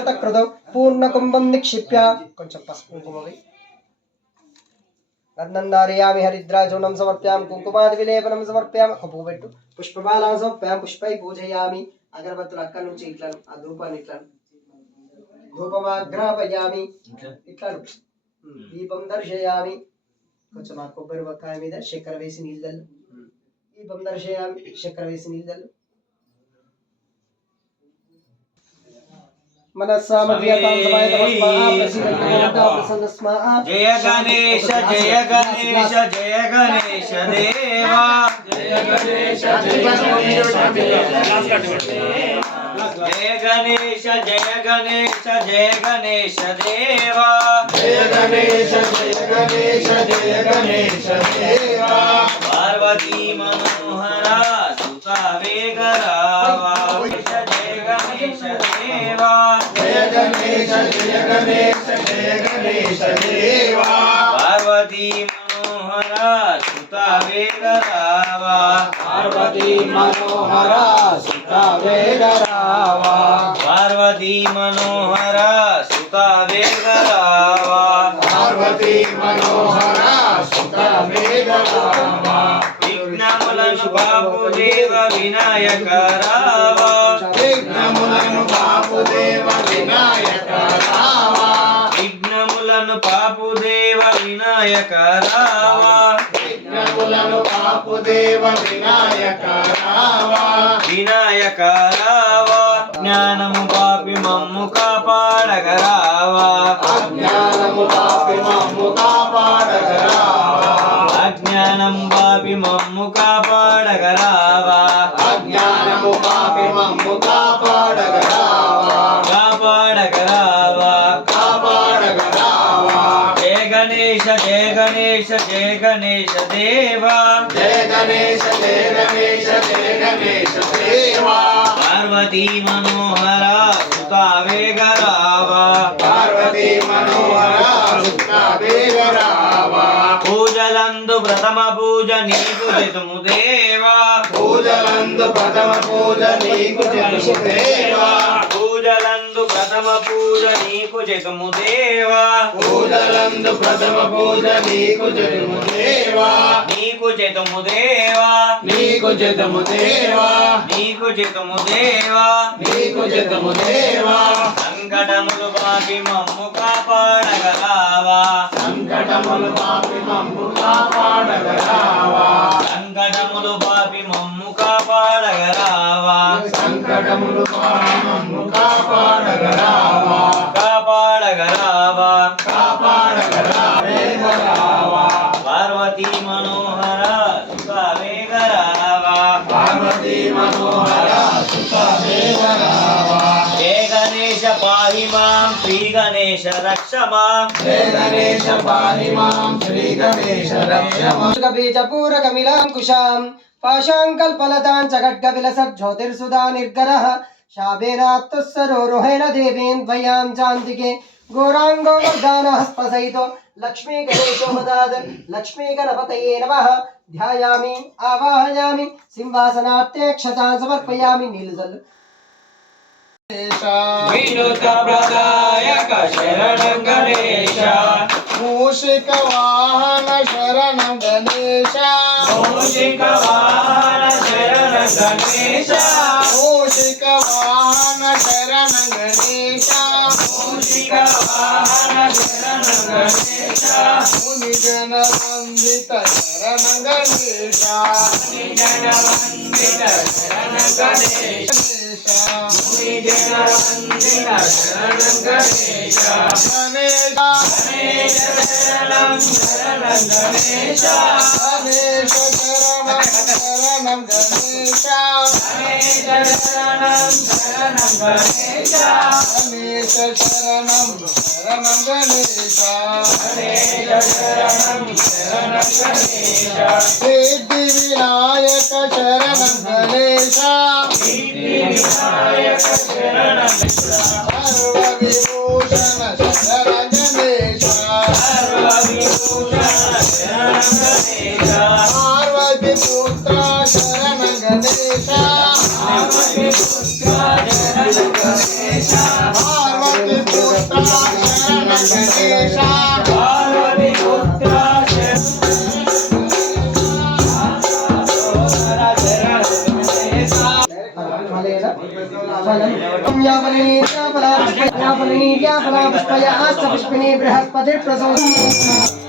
శతకృతం పూర్ణకుంభం నిక్షిప్య కొంచెం పసుపు కుంకుమవి గంధంధారయామి హరిద్రాచూర్ణం సమర్ప్యామి కుంకుమాది విలేపనం సమర్ప్యామి ఒక పువ్వు పెట్టు పుష్పమాలను సమర్ప్యామి పుష్పై పూజయామి అగరబత్తులు అక్కడి నుంచి ఇట్లా ఆ ధూపాన్ని ఇట్లా ధూపమాగ్రాపయామి ఇట్లా దీపం దర్శయామి కొంచెం ఆ కొబ్బరి బొక్కాయ మీద చక్కెర వేసి నీళ్ళు దీపం దర్శయామి చక్కెర వేసి నీళ్ళు जय गणेश जय गणेश जय गणेश देवा जय गणेश जय गणेश जय गणेश जय गणेश जय गणेश देवा जय गणेश जय गणेश जय गणेश देवा पार्वती मनोहरा सुता वेगरावा जय गणेश देवा जय गणेश जय गणेश जय गणेश देवा पार्वती मनोहरा सुता वेगरावा पार्वती मनोहरा सुता वेगरावा पार्वती मनोहरा सुता वेगरावा पार्वती मनोहरा सुता वेगरावा विघ्नमुలను బాపుదేవ వినాయక రావా విఘ్నములను బాపుదేవ వినాయక రావా విఘ్నములను బాపుదేవ వినాయక రావా విఘ్నములను బాపుదేవ వినాయక రావా వినాయక రావా జ్ఞానము పాపి మమ్ము కాపాడగరావా అజ్ఞానము పాపి మమ్ము కాపాడగరావా అజ్ఞానం పాపి మమ్ము కాపాడగరావా అజ్ఞానము పాపి మమ్ము కాపాడగరావా కాపాడగరావా కాపాడగరావా జయ గణేశ జయ గణేశ జయ గణేశ దేవా జయ గణేశ జయ గణేశ జయ గణేశ దేవా పార్వతీ మనోహర సుతా వేగరావా పార్వతీ మనోహర సుతా వేగరావా పూజలందు ప్రథమ పూజ నీకు చేతుము దేవా పూజలందు ప్రథమ పూజ నీకు చేతుము దేవా పూజలందు ప్రథమ పూజ నీకు చేతుము దేవా పూజలందు ప్రథమ పూజ నీకు చేతుము దేవా నీకు చేతుము దేవా నీకు చేతుము దేవా నీకు చేతుము దేవా నీకు చేతుము దేవా సంకటములు బాపి మమ్ము కాపాడగరావా సంకటములు బాపి మమ్ము కాపాడగరావా సంకటములు బాపి మమ్ము కాపాడగరావా సంకటములు బాపి మమ్ము కాపాడగరావా కాపాడగరావా కాపాడగరావా పార్వతీ మనోహర సుత వేగరావా పార్వతీ మనోహర సుత వేగరావా జయ గణేశ పాహి మాం శ్రీ గణేశ రక్ష మాం జయ గణేశ పాహి మాం శ్రీ గణేశ రక్ష మాం బీజపూరకమిలాంకుశాం పాశాంకల్పలతాం చ ఖడ్గవిలసజ్యోతిర్సుధా నిర్గరః శాబేనాత్తస్సరోరుహేణ దేవీన్ ద్వయాం చాందికే గౌరాంగో వర్ధానహస్తసహితో లక్ష్మీ గణేశో మదాద్ లక్ష్మీ గణపతయే నమః ధ్యాయామి ఆవాహయామి సింహాసనార్తే క్షతాన్ సమర్పయామి నీలుజల్ వినుత ప్రదాయక శరణం గణేశ మూషిక వాహన శరణం గణేశ మూషిక వాహన శరణం గణేశ మూషిక వాహన శరణం గణేశ మూషిక వాహన శరణం గణేశ ముని జన వందిత శరణం గణేశ ముని జన వందిత శరణం గణేశ ముని జన వందిత శరణం గణేశ గణేశ గణేశ శరణం శరణం గణేశ గణేశ శరణం శరణం గణేశ గణేశ శరణం శరణం గణేశ గణేశ శరణం శరణం గణేశ గణేశ శరణం శరణం గణేశ సిద్ధి వినాయక శరణం గణేశ సిద్ధి వినాయక శరణం సర్వ విభూషణ శరణం గణేశ సర్వ విభూషణ శరణం గణేశ పార్వతి పుత్ర శరణం గణేశ పార్వతి పుత్ర శరణం గణేశ పార్వతి गणेश पार्वती पुत्र पुष्पिनी बृहस्पति प्रचोदयात्